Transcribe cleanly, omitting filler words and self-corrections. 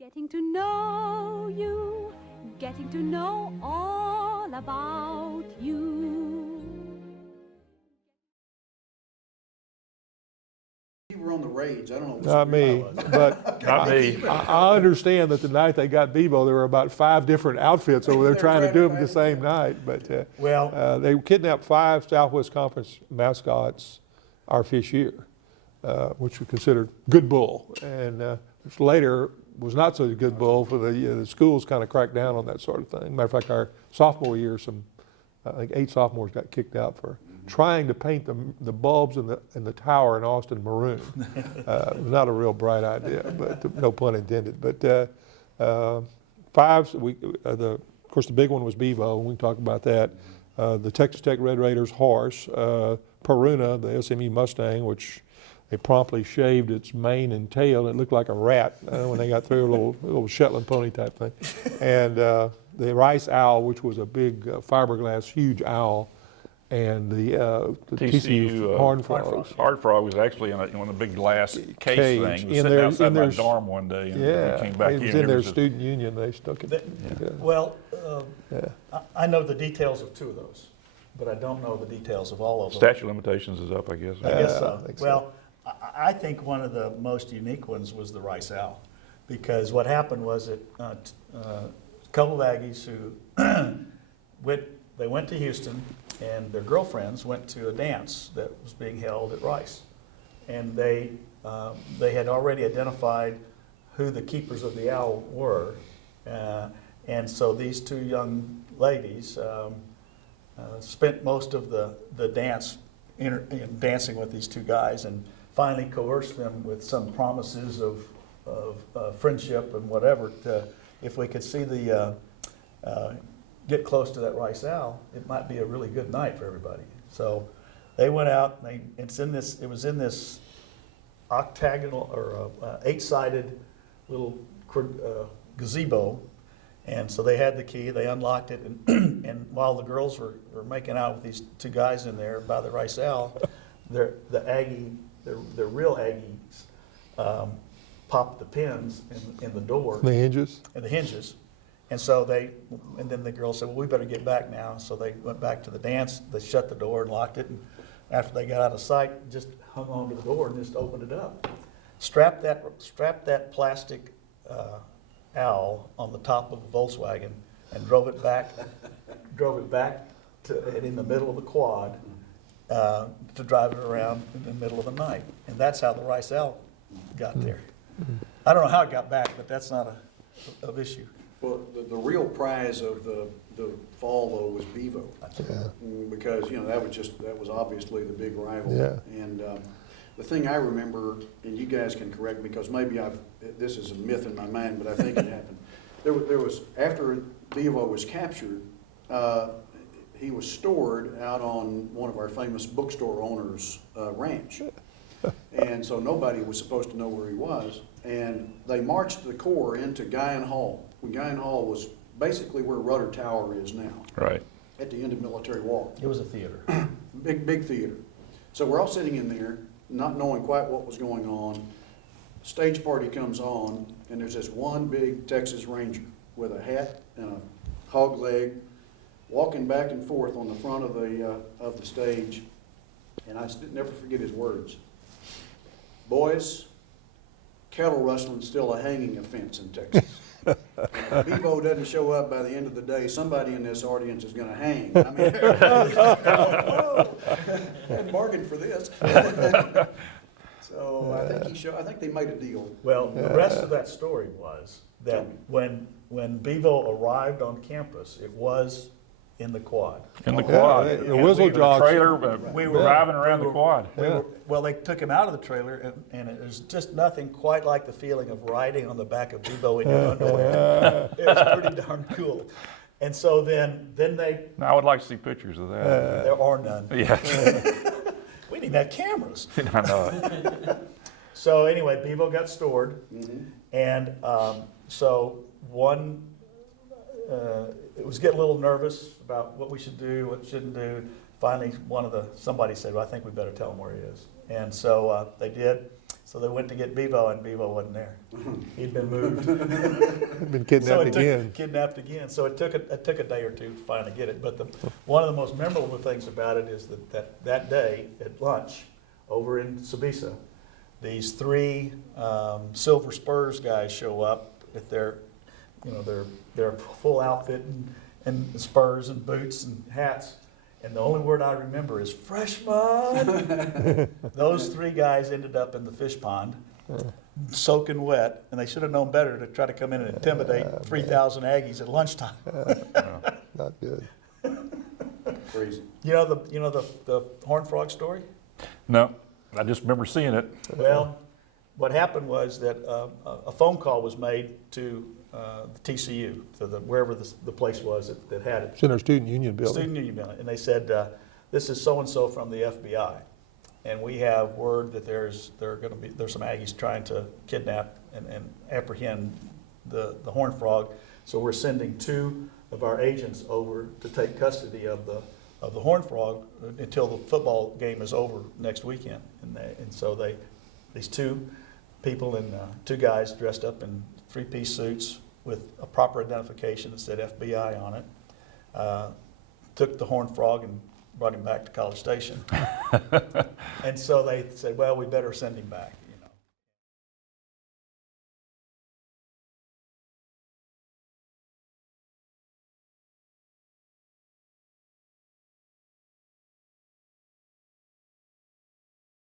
Getting to know you, getting to know all about you. You were on the raids. I don't know. What Not me, but Not me. I understand that the night they got Bebo, there were about 5 different outfits over there trying to do them the same night. But they kidnapped 5 Southwest Conference mascots our first year, which we considered good bull, and which later was not so good bull for the schools kind of cracked down on that sort of thing. Matter of fact, our sophomore year, I think 8 sophomores got kicked out for trying to paint the bulbs in the tower in Austin maroon. It was not a real bright idea, but no pun intended. But 5s, of course, the big one was Bevo, and we can talk about that. The Texas Tech Red Raiders horse, Peruna, the SMU Mustang, which they promptly shaved its mane and tail. It looked like a rat when they got through, a little Shetland pony type thing. And the Rice Owl, which was a big fiberglass, huge owl. And the TCU Horned Frogs. Hard Frog was actually in one of the big glass case things. It was sitting outside my dorm one day, and we came back in. It was in their student union. They stuck it. Well, I know the details of 2 of those, but I don't know the details of all of them. Statute of limitations is up, I guess. I guess so. I think so. Well, I think one of the most unique ones was the Rice Owl, because what happened was that a couple of Aggies who went to Houston, and their girlfriends went to a dance that was being held at Rice, and they had already identified who the keepers of the owl were, and so these 2 young ladies spent most of the dance dancing with these 2 guys, and finally coerced them with some promises of friendship and whatever. If we could see get close to that Rice Owl, it might be a really good night for everybody. So they went out. It was in this octagonal or 8-sided little gazebo, and so they had the key. They unlocked it, and while the girls were making out with these 2 guys in there by the Rice Owl, the real Aggies popped the pins in the door. The hinges? And the hinges. And so then the girls said, well, we better get back now. So they went back to the dance. They shut the door and locked it. And after they got out of sight, just hung onto the door and just opened it up. Strapped that plastic owl on the top of a Volkswagen and drove it back to in the middle of the quad to drive it around in the middle of the night. And that's how the Rice Owl got there. I don't know how it got back, but that's not an issue. Well, the real prize of the fall though was Bevo, because that was obviously the big rival. Yeah. And the thing I remember, and you guys can correct me because maybe this is a myth in my mind, but I think it happened. There was after Bevo was captured, he was stored out on one of our famous bookstore owners' ranch. And so nobody was supposed to know where he was. And they marched the Corps into Guyan Hall. Guyan Hall was basically where Rudder Tower is now. Right. At the end of Military Walk. It was a theater. Big theater. So we're all sitting in there, not knowing quite what was going on. Stage party comes on, and there's this one big Texas Ranger with a hat and a hog leg, walking back and forth on the front of the stage. And I never forget his words. Boys, cattle rustling's still a hanging offense in Texas. If Bevo doesn't show up by the end of the day, somebody in this audience is going to hang. I mean, whoa, I hadn't bargained for this. So I think they made a deal. Well, the rest of that story was that when Bevo arrived on campus, it was in the quad. In the quad. The whistle jogs. Trailer, we were driving around the quad. Well, they took him out of the trailer, and it was just nothing quite like the feeling of riding on the back of Bevo in your underwear. It was pretty darn cool. And so then they... Now, I would like to see pictures of that. There are none. Yeah. We didn't even have cameras. I know it. So anyway, Bevo got stored, and so it was getting a little nervous about what we should do, what we shouldn't do. Finally, somebody said, well, I think we better tell him where he is. And so they did. So they went to get Bevo, and Bevo wasn't there. He'd been moved. Been kidnapped again. Kidnapped again. So it took a day or two to finally get it. But one of the most memorable things about it is that day at lunch over in Sabisa, these three Silver Spurs guys show up with their full outfit and spurs and boots and hats. And the only word I remember is fresh mud. Those three guys ended up in the fish pond, soaking wet, and they should have known better to try to come in and intimidate 3,000 Aggies at lunchtime. Not good. Crazy. You know the Horned Frog story? No, I just remember seeing it. Well, what happened was that a phone call was made to the TCU, to wherever the place was that had it. It's in our student union building. Student union building, and they said, "This is so and so from the FBI, and we have word that there's some Aggies trying to kidnap and apprehend the Horned Frog. So we're sending 2 of our agents over to take custody of the Horned Frog until the football game is over next weekend." And so these 2 people and 2 guys dressed up in 3-piece suits with a proper identification that said FBI on it, took the Horned Frog and brought him back to College Station. And so they said, well, we better send him back.